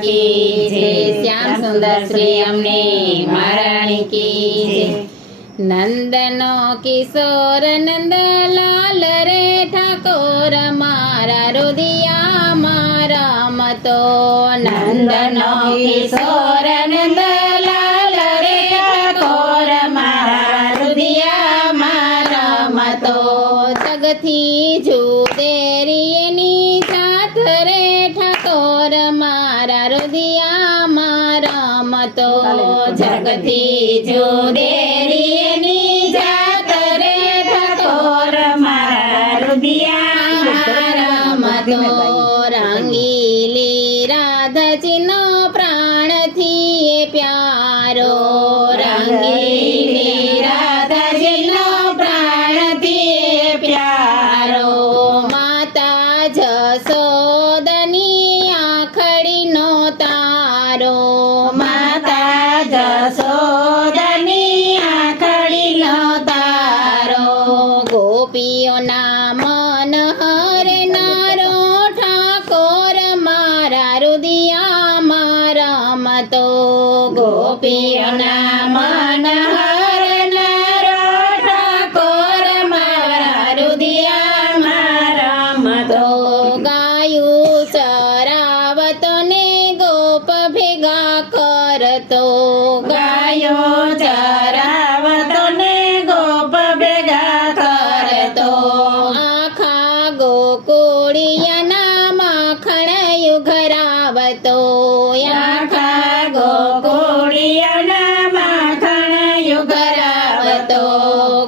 की जय। श्याम सुंदर श्री अम्ने महारानी की जय। नंदनो किशोर नंदलाल रे ठाकोर मारा रुदिया मारा मतो। नंदनो किशोर नंदलाल रे ठाकोर मारा रुदिया मारा मतो। जगथी जुदेरीनी जात रे ठाकोर मारा रुदिया मारा मतो। जगथी जुदेरीनी जात रे ठाकोर मारा रुदिया मारा मतो। रंगीली राधाजीनो प्राण थी प्यारो। रंगीली राधाजीनो प्राण थी प्यारो। माता जसोदनी आखड़ी नो तारो। माता जसोदनी आखड़ी नो तारो। गोपीओ ना मन हरे नारो ठाकोर मारा रुदिया मारा मतो। गोपीओ ना मन हरे नारो ठाकोर मारा रुदिया मारा मतो। गायु चरावतो ने गोप भेगा करतो। गायो चरावतो ने गोप भेगा करतो। आखा गोकुळियाना माखण युघरावतो। आखा गोकुळियाना माखण युघरावतो।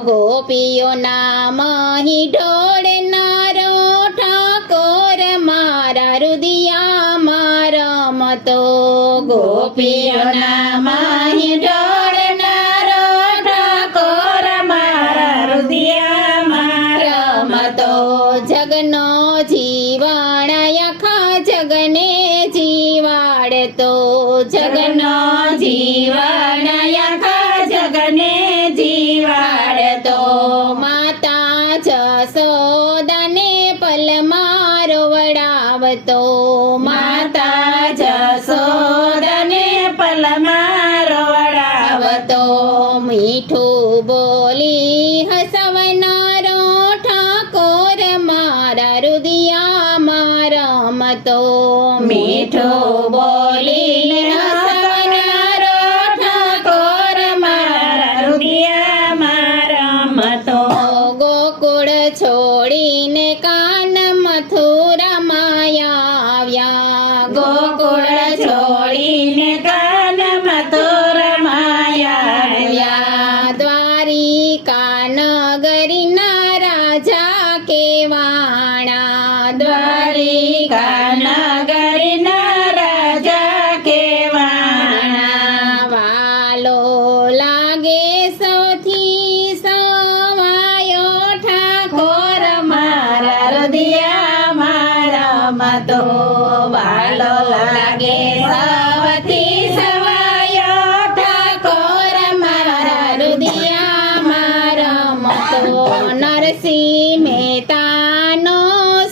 गोपीओ नाम ही ढोळनारो ठाकोर मारा रुदिया मारा मतो। गोपीओ नाम ही ढोळनारो ठाकोर मारा रुदिया मारा मतो। जगनो जीवाण यखा जगने जीवाडतो। जगनो जीवाण यखा जगने जीवाडतो। माता जसोदने पलमारो वडावतो। माता जसोदने पलमारो वडावतो। मीठू बोली हसवनारो ठाकोर मारा रुदिया मारा मतो। मीठू बोली हसवनारो ठाकोर मारा रुदिया मारा मतो। गोकुळ छोड़ीने कान मथुरा माया આવ્યા। गोकुळ छोड़ीने कान मथुरा माया આવ્યા। द्वारिका नगरीना राजा केवाणा। द्वारिका नगरीना राजा केवाणा। वालो लागे सौथी सवायो ठाकोर मारा रुदिया मारा मतो। वालो लागे सौथी सवायो ठाकोर मारा रुदिया मारा मतो। नरसिंह मेहतानो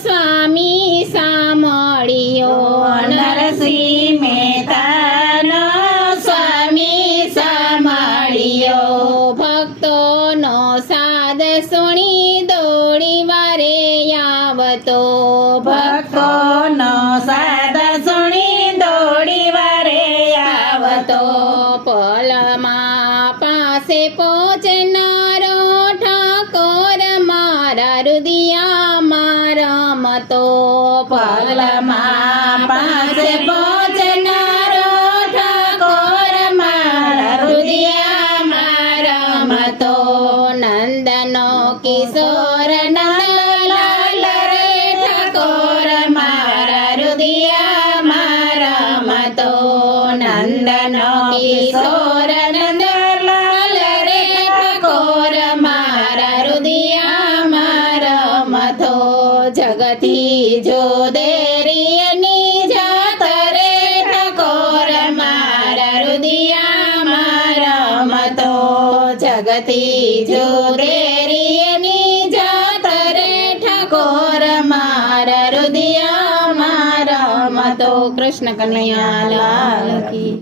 स्वामी सामळियो। नरसिंह मेहतानो स्वामी सामळियो। भक्तोनो साद सुणी दौड़ी वारे आवतो। भक्तोनो साद सुणी दौड़ी वारे आवतो। पलमा पासे पહોંચનારો ઠાકોર મારા रुदिया मारा मतो। पलमा पासे पહોંચનારો ઠાકોર मारा रुदिया मारा मतो। नंदनो किशोर नंदलाल रे ठाकोर मारा रुदिया मारा मतो। नंदनो किशोर नंदलाल रे ठाकोर मारा रुदिया मारा मतो। जगती जोदेरीनी जात रे ठाकोर मारा रुदिया मारा मतो। जगती जोदेरीनी जात रे ठाकोर मारा रुदिया मारा मतो। કૃષ્ણ કનૈયા લાલ કી